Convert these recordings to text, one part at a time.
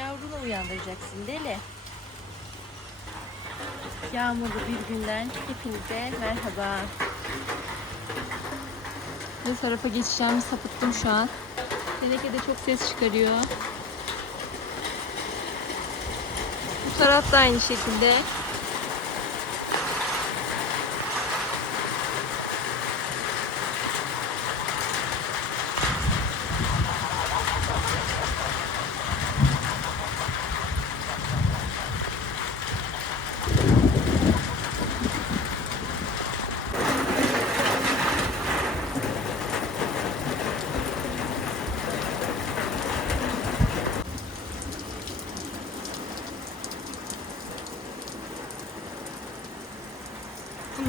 yavrunu uyandıracaksın deli. Yağmurlu bir günden hepinize merhaba. Ne tarafa geçeceğimi sapıttım şu an. Teneke de çok ses çıkarıyor. Bu taraf da aynı şekilde.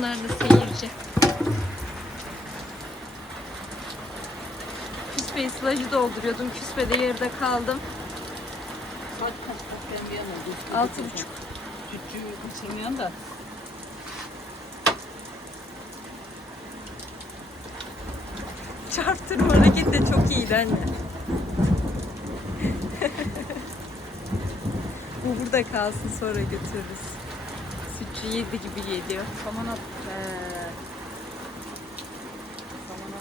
Bunlar da seyirci. Küspeyi sılacı dolduruyordum. Küspede yarıda kaldım. Saat kaç ben bir yana Altı buçuk. Cüccüğü bitirmeyen da. Çarptırma hareket de çok iyiydi anne. Bu burada kalsın sonra götürürüz. Sütçü yedi gibi geliyor. Saman.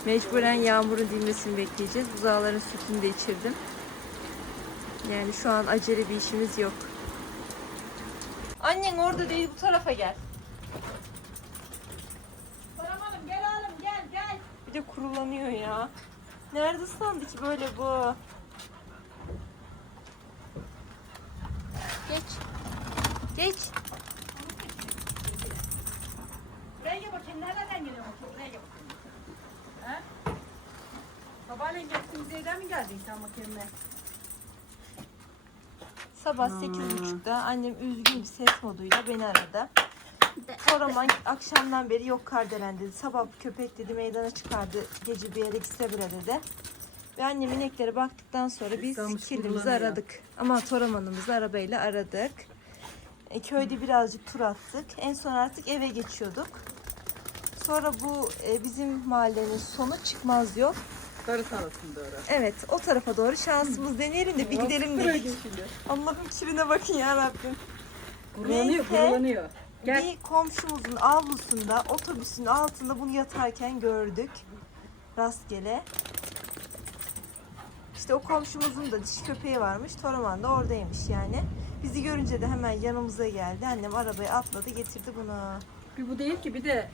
Mecburen yağmurun dinmesini bekleyeceğiz. Buzağların sütünü de içirdim. Yani şu an acele bir işimiz yok. Annen orada değil bu tarafa gel. Paramalım gel oğlum gel gel. Bir de kurulanıyor ya. Nerede sandı ki böyle bu? Geç. Geç. Buraya gel bakayım nereden geliyor bakayım buraya gel bakayım. He? Sabahleyin gittiğimiz yerden mi geldin sen bakayım ne? Sabah 8.30'da annem üzgün bir ses moduyla beni aradı. Toraman akşamdan beri yok Kardelen dedi. Sabah köpek dedi meydana çıkardı. Gece bir yere gitse bile dedi. Ve annem ineklere baktıktan sonra biz Islanmış, kirlimizi aradık. Ama Toraman'ımızı arabayla aradık. E, köyde birazcık tur attık. En son artık eve geçiyorduk. Sonra bu e, bizim mahallenin sonu çıkmaz yok. Karı tarafında orası. Evet o tarafa doğru şansımız deneyelim de bir gidelim dedik. Şimdi. Allah'ım kirine bakın ya Rabbim. Kurulanıyor Neyse. kurulanıyor. Gel. Bir komşumuzun avlusunda otobüsün altında bunu yatarken gördük. Rastgele. İşte o komşumuzun da dişi köpeği varmış. Toraman da oradaymış yani. Bizi görünce de hemen yanımıza geldi. Annem arabaya atladı getirdi bunu. Bir bu değil ki bir de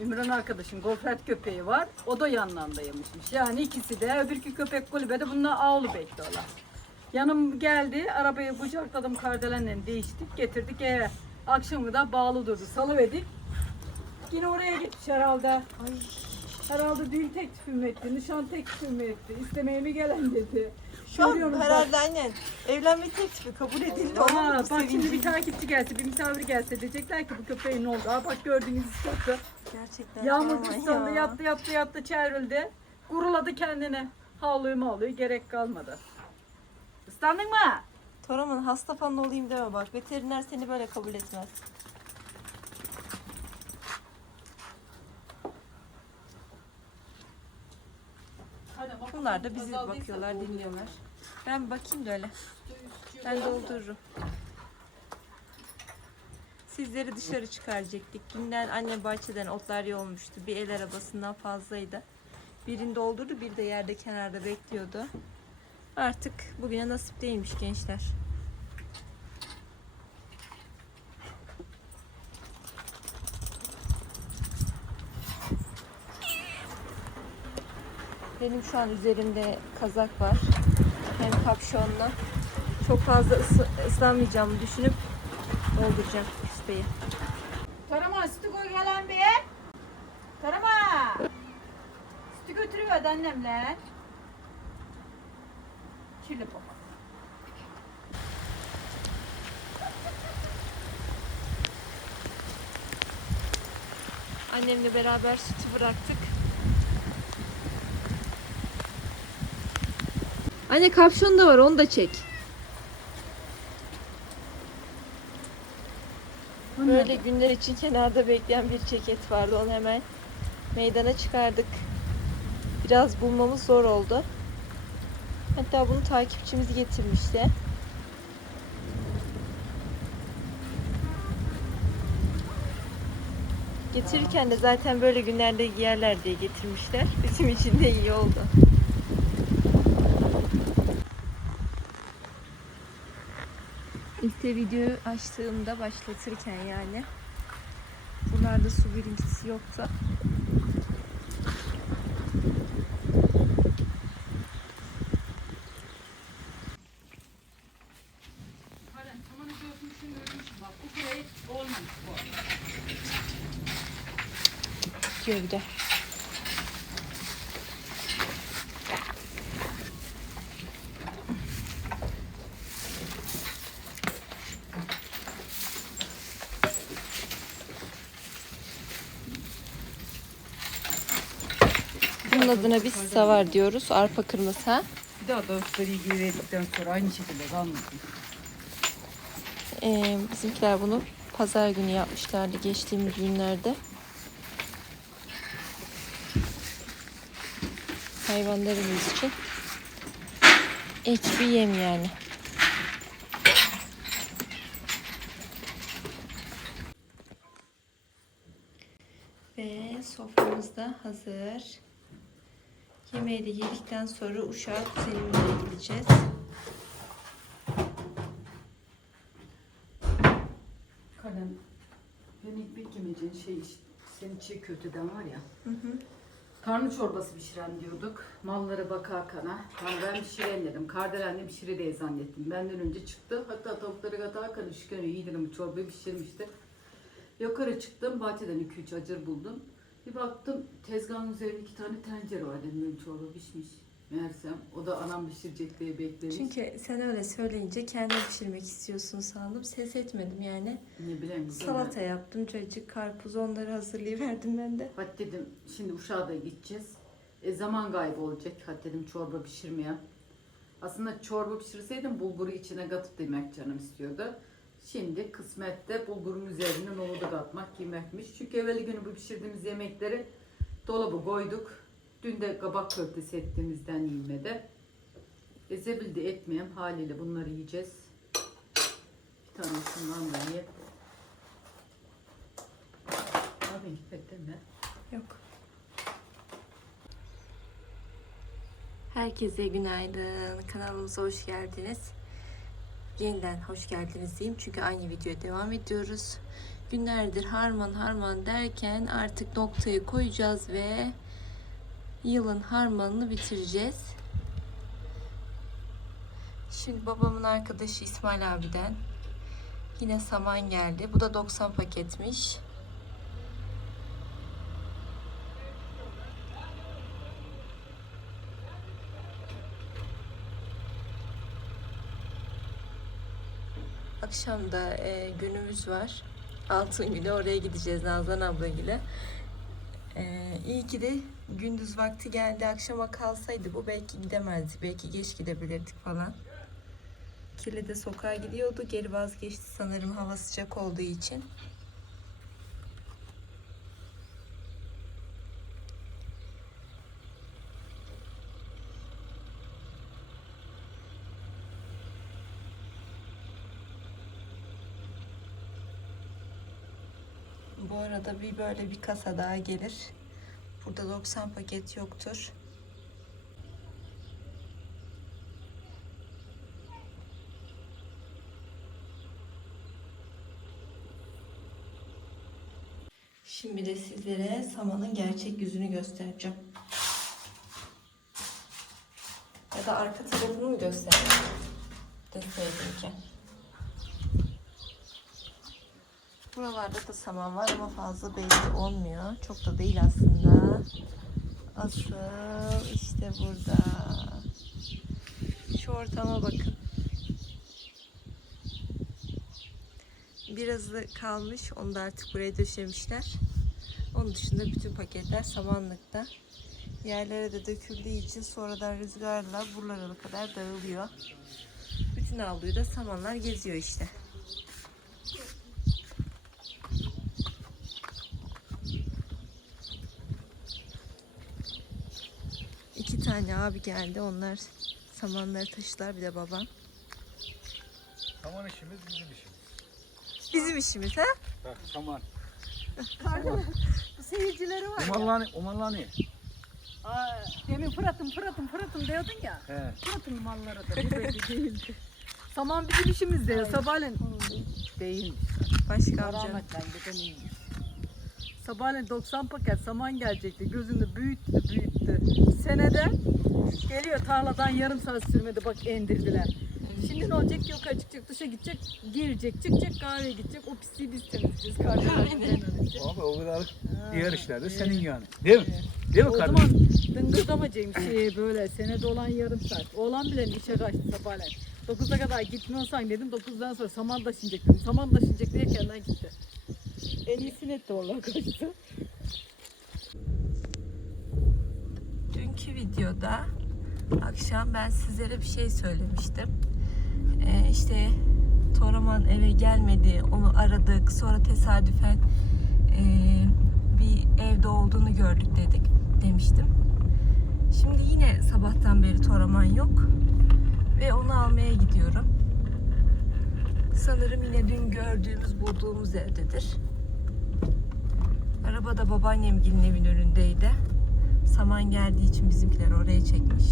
Ümran arkadaşın gofret köpeği var. O da yanlarındaymışmış. Yani ikisi de öbürkü köpek kulübede bunlar ağlı bekliyorlar. Yanım geldi. Arabayı kucakladım kardelenle değiştik. Getirdik eve. Akşamı da bağlı durdu. Salıverdik. Yine oraya gitmiş herhalde. Ay Herhalde düğün teklifi mi etti, nişan teklifi mi etti, istemeye mi gelen dedi. Şu an Görüyorum bak. herhalde annen evlenme teklifi kabul edildi. Aa, Ona bak şimdi bir takipçi gelse, bir misafir gelse diyecekler ki bu köpeğin ne oldu? Aa bak gördüğünüz istattı. Gerçekten Yağmur Toraman kıstandı, ya. yattı yattı yattı çevrildi. Guruladı kendine. Havluyu mağluyu gerek kalmadı. Islandın mı? Toraman hasta falan olayım deme bak. Veteriner seni böyle kabul etmez. Bunlar da bizi bakıyorlar, dinliyorlar. Ben bakayım da öyle. Ben doldururum. Sizleri dışarı çıkaracaktık. Günden anne bahçeden otlar yolmuştu. Bir el arabasından fazlaydı. Birini doldurdu, bir de yerde kenarda bekliyordu. Artık bugüne nasip değilmiş gençler. Benim şu an üzerimde kazak var. Hem kapşonla. Çok fazla ısı, ıslanmayacağımı düşünüp dolduracağım küspeyi. Tarama sütü koy gelen bir. Tarama. Sütü götürüyor annemle. Kirli baba. Annemle beraber sütü bıraktık. Anne kapşon da var onu da çek. Böyle günler için kenarda bekleyen bir ceket vardı. Onu hemen meydana çıkardık. Biraz bulmamız zor oldu. Hatta bunu takipçimiz getirmişti. Getirirken de zaten böyle günlerde giyerler diye getirmişler. Bizim için de iyi oldu. İlk de videoyu açtığımda başlatırken yani. Buralarda su birintisi yoktu. Halen samanı dökmüşsün ölmüş bak. Bu burayı olmamış bu. Diyor bir de. Bunun adına biz savar diyoruz. Arpa kırması ha. Bir daha dörtleri giydikten sonra aynı şekilde kalmasın. Ee, bizimkiler bunu pazar günü yapmışlardı geçtiğimiz günlerde. Hayvanlarımız için. Et bir yem yani. Ve soframız da hazır. Yemeği de yedikten sonra uşağa kuzenimlere gideceğiz. Kalem. Ben ekmek yemeyeceğin şey işte, senin çiğ köfteden var ya. Hı hı. Karnı çorbası pişiren diyorduk. Mallara baka kana. Yani ben pişiren dedim. Kardelenle pişiredeyi zannettim. Benden önce çıktı. Hatta tavukları kata kana şükür iyi dedim. Bu çorbayı pişirmişti. Yukarı çıktım. Bahçeden 2-3 acır buldum. Bir baktım tezgahın üzerinde iki tane tencere var dedim. Benim çorba pişmiş. Meğersem o da anam pişirecek diye beklemiş. Çünkü sen öyle söyleyince kendin pişirmek istiyorsun sandım. Ses etmedim yani. ne bileyim Salata yaptım. Cacık, karpuz onları hazırlayıverdim ben de. Hadi dedim şimdi Uşak'a da gideceğiz. E, zaman kaybı olacak. Hadi dedim çorba pişirmeye. Aslında çorba pişirseydim bulguru içine katıp demek canım istiyordu. Şimdi kısmette bulgurun üzerine nohudu katmak yemekmiş. Çünkü evveli günü bu pişirdiğimiz yemekleri dolaba koyduk. Dün de kabak köftesi ettiğimizden yemedi. E, zebil de etmeyeyim haliyle bunları yiyeceğiz. Bir tane şundan da yiyip. Abi gitmekten mi? Yok. Herkese günaydın. Kanalımıza hoş geldiniz. Yeniden hoş geldiniz diyeyim. Çünkü aynı videoya devam ediyoruz. Günlerdir harman harman derken artık noktayı koyacağız ve yılın harmanını bitireceğiz. Şimdi babamın arkadaşı İsmail abiden yine saman geldi. Bu da 90 paketmiş. Akşam da e, günümüz var. Altın günü oraya gideceğiz Nazan abla ile. E, iyi ki de gündüz vakti geldi. Akşama kalsaydı bu belki gidemezdi. Belki geç gidebilirdik falan. Kirli de sokağa gidiyordu. Geri vazgeçti sanırım hava sıcak olduğu için. Bu arada bir böyle bir kasa daha gelir. Burada 90 paket yoktur. Şimdi de sizlere samanın gerçek yüzünü göstereceğim. Ya da arka tarafını mı göstereyim? Deseydim ki. Buralarda da saman var ama fazla belli olmuyor. Çok da değil aslında. Asıl işte burada. Şu ortama bakın. Birazı kalmış. Onu da artık buraya döşemişler. Onun dışında bütün paketler samanlıkta. Yerlere de döküldüğü için sonradan rüzgarla buralara kadar dağılıyor. Bütün avluyu da samanlar geziyor işte. İki tane abi geldi. Onlar Samanları taşılar bir de babam. Saman işimiz bizim işimiz. Bizim işimiz ha? Bak saman. Bu seyircileri var ya. Umanlani, umanlani. Aa, demin Fırat'ım Fırat'ım Fırat'ım diyordun ya. He. Fırat'ın malları da bu belli değildi. Saman bizim işimizde. Sabahleyin değilmiş. Başka amca. Rahmetten gideniymiş. Sabahleyin 90 paket saman gelecekti. Gözünü büyüttü büyüttü. Senede geliyor tarladan yarım saat sürmedi bak indirdiler. Şimdi ne olacak yukarı çıkacak dışa gidecek girecek çıkacak kahveye gidecek o pisliği biz temizleyeceğiz kardeşim. Abi o kadar diğer işlerde senin yani. Değil mi? Değil mi O kardeşim? zaman dıngırdamayacağım şey böyle senede olan yarım saat. Oğlan bile işe kaçtı sabahleyin. 9'a kadar gitmiyorsan dedim 9'dan sonra saman taşınacak dedim. Saman taşınacak diye kendinden gitti. En iyisini etti oğlan kaçtı. Dünkü videoda akşam ben sizlere bir şey söylemiştim. Ee, işte Toraman eve gelmedi. Onu aradık. Sonra tesadüfen ee, bir evde olduğunu gördük dedik demiştim. Şimdi yine sabahtan beri Toraman yok. Ve onu almaya gidiyorum. Sanırım yine dün gördüğümüz, bulduğumuz evdedir. Araba da babaannemgilin evin önündeydi. Saman geldiği için bizimkiler oraya çekmiş.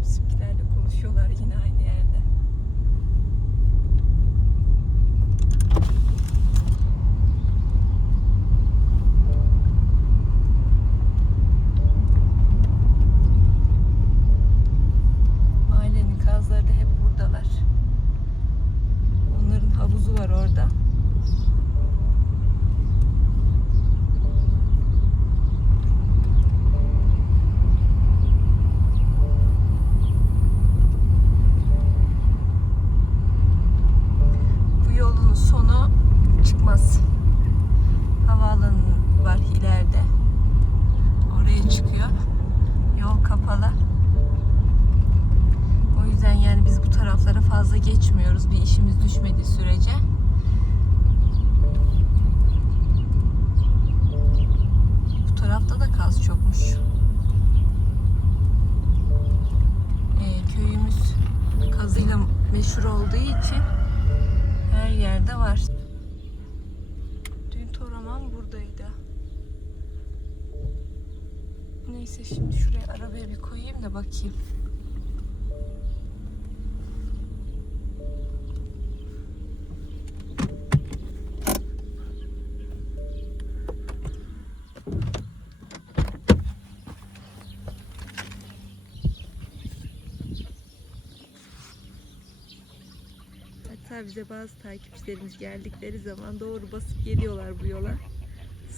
Bizimkilerle konuşuyorlar yine aynı yerde. Mahallenin kazları da hep buradalar. Onların havuzu var orada. Bu yolun sonu çıkmaz. Havaalanı var ileride. Oraya çıkıyor. Yol kapalı. O yüzden yani biz bu taraflara fazla geçmiyoruz bir işimiz düşmediği sürece. Bu tarafta da kaz çokmuş. Ee, köyümüz kazıyla meşhur olduğu için her yerde var. Dün Toraman buradaydı. Neyse şimdi şuraya arabaya bir koyayım da bakayım. Hatta bize bazı takipçilerimiz geldikleri zaman doğru basıp geliyorlar bu yola.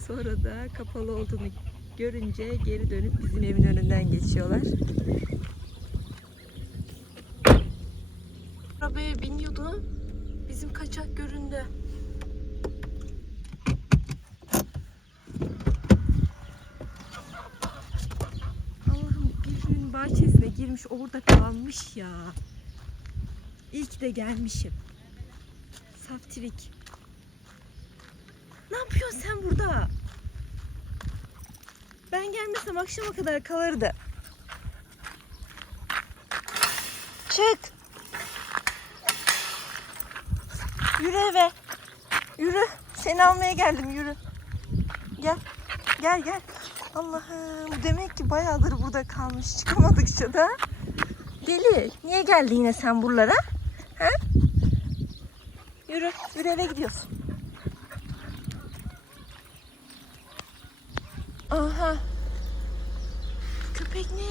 Sonra da kapalı olduğunu görünce geri dönüp bizim evin önünden geçiyorlar. Arabaya biniyordu. Bizim kaçak göründü. Allah'ım birinin bahçesine girmiş orada kalmış ya. İyi ki de gelmişim. Saftirik. Ne yapıyorsun sen burada? Ben gelmesem akşama kadar kalırdı. Çık. Yürü eve. Yürü. Seni almaya geldim yürü. Gel. Gel gel. Allah'ım demek ki bayağıdır burada kalmış çıkamadıkça da. Deli. Niye geldin yine sen buralara? Ha? Yürü. Yürü eve gidiyorsun. Aha. Köpek ne?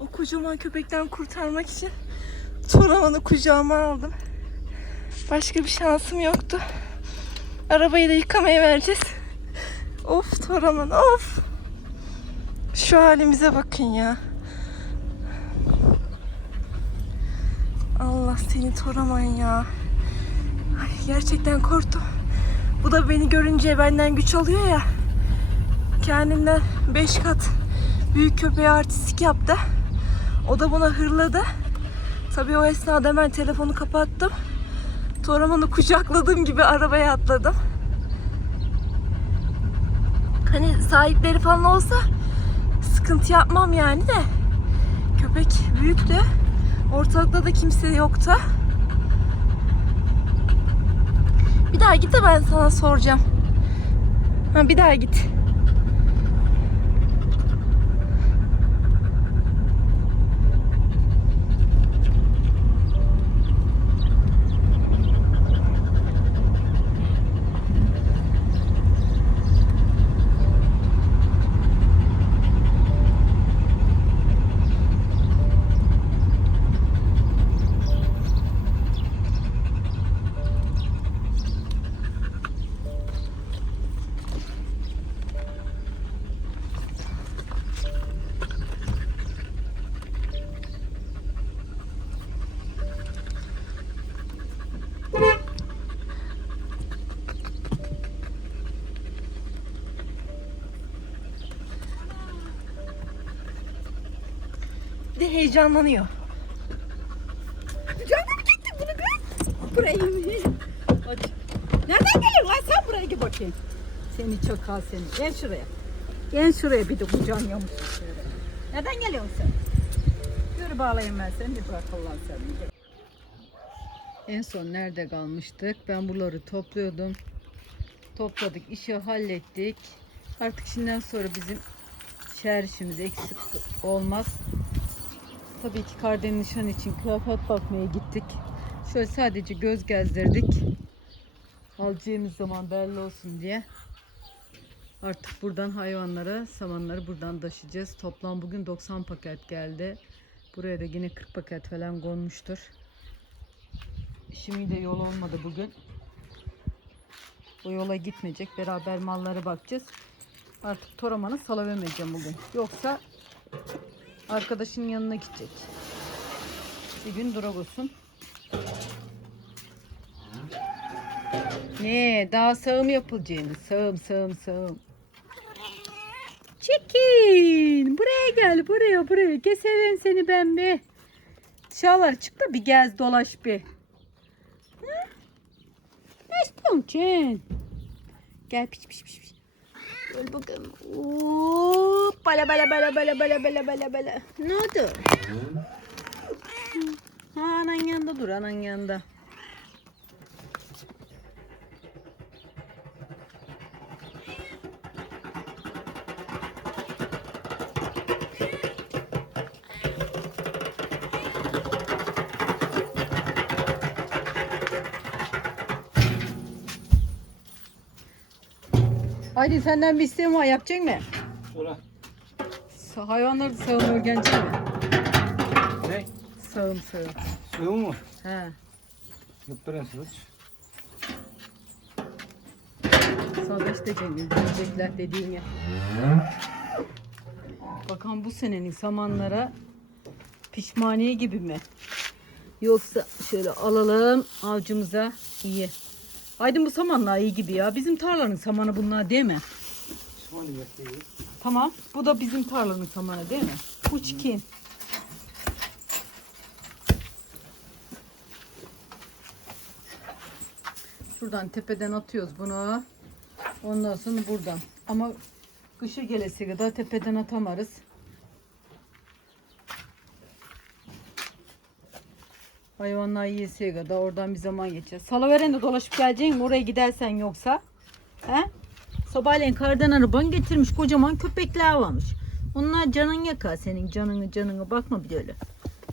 O kocaman köpekten kurtarmak için Toraman'ı kucağıma aldım. Başka bir şansım yoktu. Arabayı da yıkamaya vereceğiz. Of Toraman of. Şu halimize bakın ya. Allah seni Toraman ya. Ay, gerçekten korktum. Bu da beni görünce benden güç alıyor ya. Kendinden 5 kat büyük köpeğe artistik yaptı. O da buna hırladı. Tabii o esnada hemen telefonu kapattım. Toraman'ı kucakladığım gibi arabaya atladım. Hani sahipleri falan olsa sıkıntı yapmam yani de. Köpek büyüktü. Ortalıkta da kimse yoktu. Bir daha git de ben sana soracağım. Ha, bir daha git. Heyecanlanıyor. Canım gitti bunu. Buraya ineyim. Hadi. Nereden geliyorsun lan sen buraya gel bakayım. Seni çakal seni. Gel şuraya. Gel şuraya bir de kucağın yamulsun şöyle. Nereden geliyorsun sen? Yürü bağlayayım ben seni bir bırak Allah seni. En son nerede kalmıştık? Ben buraları topluyordum. Topladık, işi hallettik. Artık şimdiden sonra bizim şehir işimiz eksik olmaz. Tabii ki Kardemir nişan için kıyafet bakmaya gittik. Şöyle sadece göz gezdirdik. Alacağımız zaman belli olsun diye. Artık buradan hayvanlara, samanları buradan taşıyacağız. Toplam bugün 90 paket geldi. Buraya da yine 40 paket falan konmuştur. Şimdi de yol olmadı bugün. O yola gitmeyecek. Beraber mallara bakacağız. Artık Toraman'ı salıvermeyeceğim bugün. Yoksa arkadaşın yanına gidecek. Bir gün duragossun. Ne? Daha sağım yapılacağını. Sağım, sağım, sağım. Çekin. Buraya gel. Buraya, buraya. Keserim seni ben bir. Dışarılara çık da bir gez dolaş bir. Ne istiyorsun? Gel piş piş piş. piş. Şöyle bakalım. Hop. Bala bala bala bala bala bala bala bala. Ne oldu? Ha anan yanında dur anan yanında. Haydi senden bir isteğim var, yapacak mı? Sonra Hayvanları da sağım öğrenecek mi? ne? Sağım sağım. Sığ mu? He. Yaptıran sıvıç. Sana işte Cemil diyecekler dediğim ya. Bakalım bu senenin samanlara pişmaniye gibi mi? Yoksa şöyle alalım avcımıza iyi. Aydın bu samanlar iyi gibi ya. Bizim tarlanın samanı bunlar değil mi? Tamam. Bu da bizim tarlanın samanı değil mi? Bu çikin. Şuradan tepeden atıyoruz bunu. Ondan sonra buradan. Ama kışa gelesi kadar tepeden atamarız. Hayvanlar yiyesiye kadar oradan bir zaman geçer. Salıveren de dolaşıp geleceksin mi? Oraya gidersen yoksa. He? Sabahleyin kardan araban getirmiş kocaman köpekler varmış. Onlar canın yakar senin canını canını bakma bir öyle.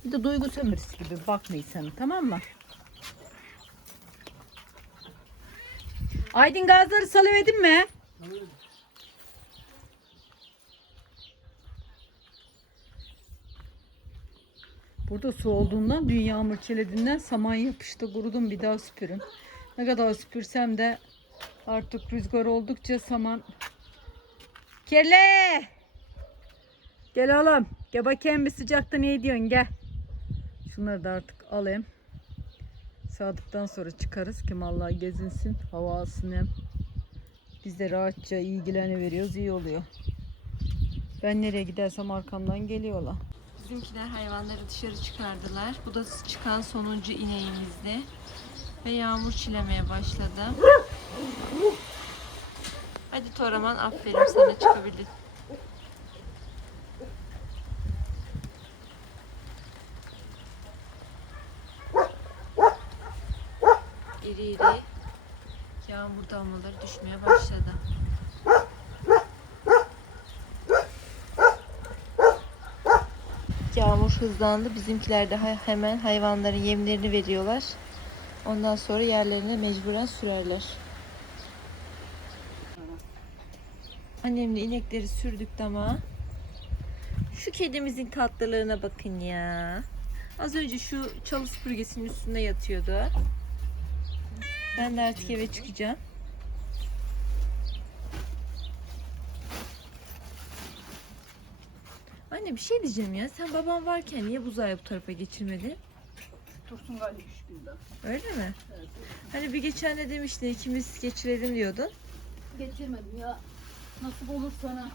Bir de duygu sömürüsü gibi bakmayın sana tamam mı? Aydın gazları salıverdin mi? Burada su olduğundan dün yağmur çelediğinden saman yapıştı kurudum bir daha süpürün. Ne kadar süpürsem de artık rüzgar oldukça saman. Kelle! Gel oğlum. Gel bakayım bir sıcakta ne diyorsun gel. Şunları da artık alayım. sağdıktan sonra çıkarız ki mallar gezinsin, hava alsın hem. Biz de rahatça ilgileni iyi oluyor. Ben nereye gidersem arkamdan geliyorlar. Bizimkiler hayvanları dışarı çıkardılar. Bu da çıkan sonuncu ineğimizdi. Ve yağmur çilemeye başladı. Hadi Toraman aferin sana çıkabildin. Yağmur hızlandı. Bizimkiler de hemen hayvanların yemlerini veriyorlar. Ondan sonra yerlerine mecburen sürerler. Annemle inekleri sürdük dama. Şu kedimizin tatlılığına bakın ya. Az önce şu çalı süpürgesinin üstünde yatıyordu. Ben de artık eve çıkacağım. Anne bir şey diyeceğim ya. Sen baban varken niye buzağı bu tarafa geçirmedin? Dursun galiba üç günde. Öyle mi? Evet. Hani bir geçen de demiştin ikimiz geçirelim diyordun. Getirmedim ya. Nasip olur sana.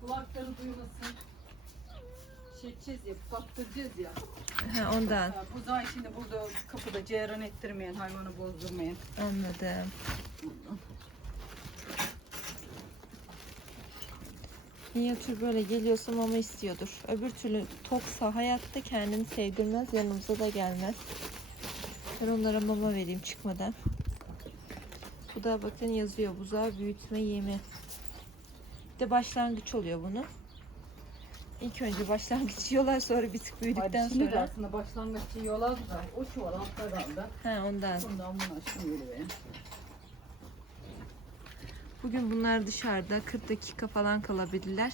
Kulakları duymasın. Edeceğiz ya, baktıracağız ya. Ha ondan. ya buzağı şimdi burada kapıda ceyran ettirmeyen, hayvanı bozdurmayan. Anladım. Minyatür böyle geliyorsa mama istiyordur. Öbür türlü toksa hayatta kendini sevdirmez, yanımıza da gelmez. Ben onlara mama vereyim çıkmadan. Bu da bakın yazıyor buzağı büyütme yemi. Bir de başlangıç oluyor bunun. İlk önce başlangıç yiyorlar sonra bir tık büyüdükten Hadi şimdi sonra. aslında başlangıçta yiyorlar da o çuval altta kaldı. Ha ondan. Bundan bunu açtım yürü be. Bugün bunlar dışarıda 40 dakika falan kalabilirler.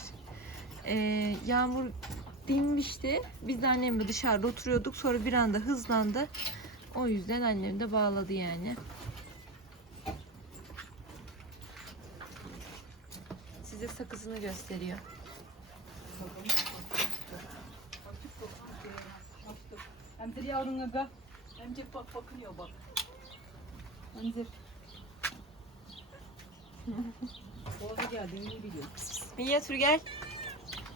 Ee, yağmur dinmişti. Biz de annemle dışarıda oturuyorduk. Sonra bir anda hızlandı. O yüzden annem de bağladı yani. Size sakızını gösteriyor. Emzir yavruna be. Emcik bak bakınıyor bak. Emzir. Boğaza geldiğini iyi biliyor. Minyatür gel.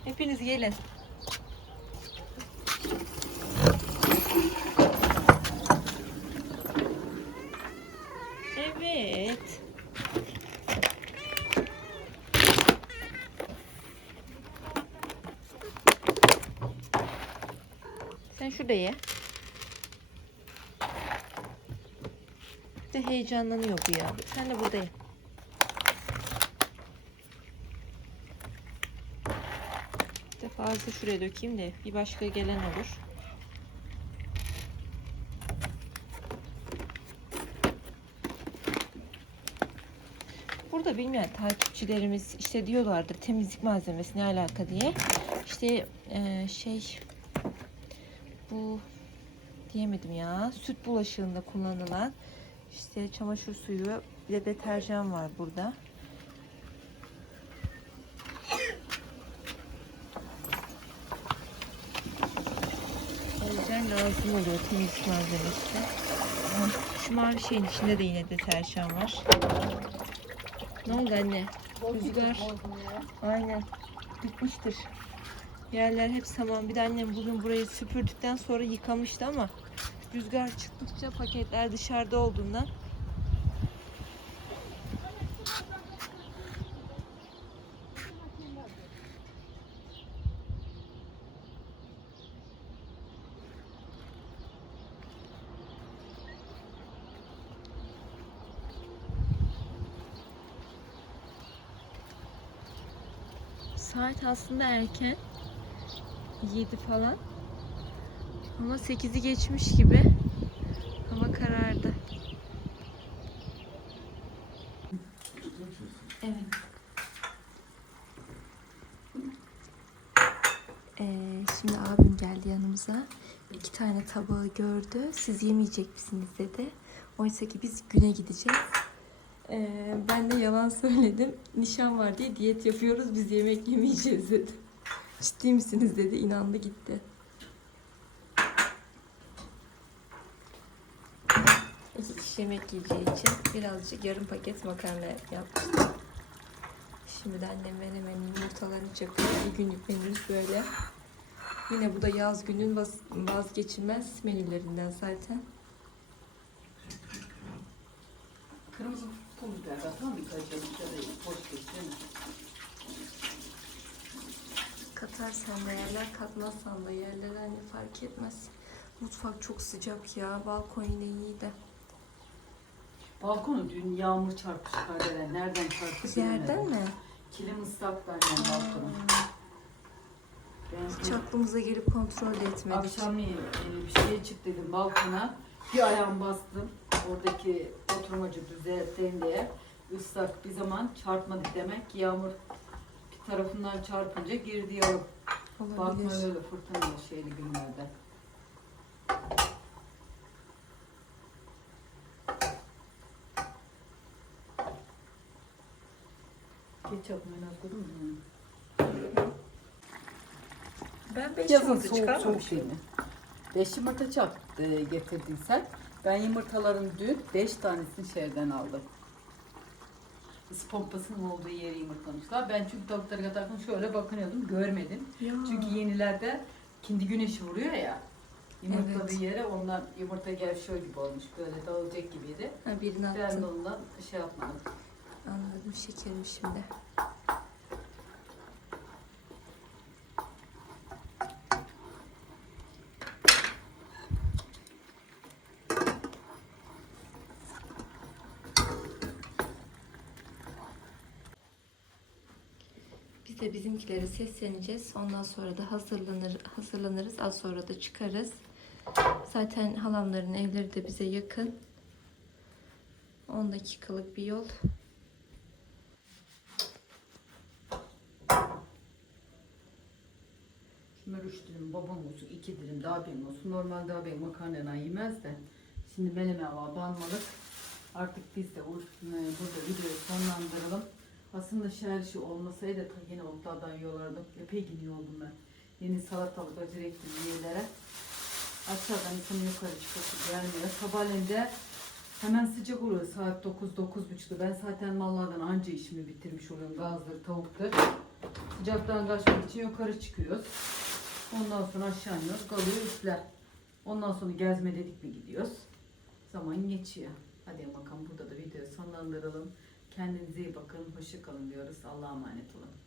Hepiniz gelin. Evet. Sen şurada ye. Bir de heyecanlanıyor bu ya. Sen de burada ye. Fazla şuraya dökeyim de bir başka gelen olur. Burada bilmeyen takipçilerimiz işte diyorlardır temizlik malzemesi ne alaka diye. İşte eee, şey bu diyemedim ya süt bulaşığında kullanılan işte çamaşır suyu de deterjan var burada. O yüzden lazım oluyor temizlik malzemesi. Şu mavi şeyin içinde de yine deterjan var. Ne oldu anne? Rüzgar. Aynen. Bitmiştir. Yerler hep saman. Bir de annem bugün burayı süpürdükten sonra yıkamıştı ama rüzgar çıktıkça paketler dışarıda olduğundan Saat aslında erken. 7 falan. Ama 8'i geçmiş gibi. Hava karardı. Evet. Ee, şimdi abim geldi yanımıza. İki tane tabağı gördü. Siz yemeyecek misiniz dedi. Oysa ki biz güne gideceğiz. Ee, ben de yalan söyledim. Nişan var diye diyet yapıyoruz. Biz yemek yemeyeceğiz dedi. Ciddi misiniz dedi. İnandı gitti. kişi yemek yiyeceği için birazcık yarım paket makarna yapmıştım. Şimdi de annem menemenin yumurtalarını çakıyor. Bir günlük menümüz böyle. Yine bu da yaz günün vaz- vazgeçilmez menülerinden zaten. Kırmızı pul biber mı? Da boş geçti. Katarsan da yerler, katmazsan da yerler hani fark etmez. Mutfak çok sıcak ya. Balkon yine iyi de. Balkonu dün yağmur çarpmış kardelen. Nereden çarptı Yerden mi? Kilim ıslak benden balkonu. Ben Hiç aklımıza gelip kontrol de etmedik. akşam e, bir şeye çık dedim balkona bir ayağım bastım. Oradaki oturmacı düzelteyim diye. Islak bir zaman çarpmadı demek ki yağmur bir tarafından çarpınca girdi yarım. Bakma öyle fırtınalı şeyli günlerde. Ketçap mayonez koydun mu? Ben beş Yazın soğuk soğuk şeyini. 5 yumurta çat e, getirdin sen. Ben yumurtaların dün 5 tanesini şehirden aldım. Isı pompasının olduğu yeri yumurtlamışlar. Ben çünkü tavukları yatarken şöyle bakınıyordum görmedim. Ya. Çünkü yenilerde kendi güneşi vuruyor ya. Yumurtladığı evet. yere ondan yumurta gevşiyor gibi olmuş. Böyle dağılacak gibiydi. Ha, birini attın. Ben de ondan şey yapmadım. Anladım şekerim şimdi. Bizimkilere sesleneceğiz. Ondan sonra da hazırlanır, hazırlanırız. Az sonra da çıkarız. Zaten halamların evleri de bize yakın. 10 dakikalık bir yol. Şimdi üç dilim babam olsun, iki dilim daha benim olsun. Normalde daha benim makarnadan yemez de. Şimdi menemen var, banmalık. Artık biz de e, burada videoyu sonlandıralım. Aslında şerşi olmasaydı da yine otlardan yolardım. Epey gidiyor oldum ben. Yeni salatalık, acı renkli üyelere. Aşağıdan insanın yukarı çıkıp gelmiyor. Sabahleyin de hemen sıcak oluyor saat 9-9.30'da. Ben zaten mallardan anca işimi bitirmiş oluyorum. Gazdır, tavuktur. Sıcaktan kaçmak için yukarı çıkıyoruz. Ondan sonra aşağı iniyoruz. Kalıyor üstler. Ondan sonra gezme dedik mi gidiyoruz. Zaman geçiyor. Hadi bakalım burada da videoyu sonlandıralım. Kendinize iyi bakın. Hoşça kalın diyoruz. Allah'a emanet olun.